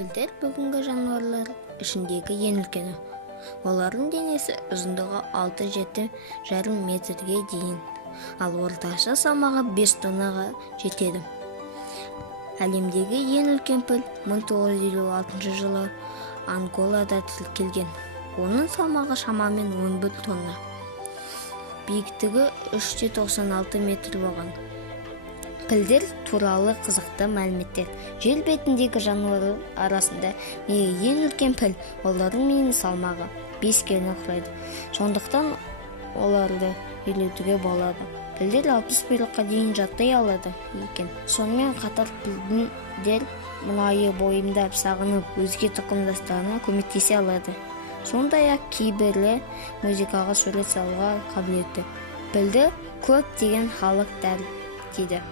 Пілдер бүгінгі жануарлар ішіндегі ең үлкені. Олардың денесі ұзындығы 6-7,5 метрге дейін, ал орташа салмағы 5 тоннаға жетеді. Әлемдегі ең үлкен піл 1956 жылы Анголада тіркелген. Оның салмағы шамамен 11 тонна. Биіктігі 396 метр болған. Пілдер туралы қызықты мәліметтер. Жер бетіндегі жануарлар арасында ең үлкен піл, олардың миының салмағы 5 келі құрайды. Сондықтан оларды үйлетуге болады. Пілдер 60 минутқа дейін жаттай алады екен. Сонымен қатар пілдер мұнайы бойында сағынып, өзге тұқымдастарына көмектесе алады. Сондай-ақ кейбірі музыкаға сурет салуға қабілетті. Пілді көптеген халық дәріптейді.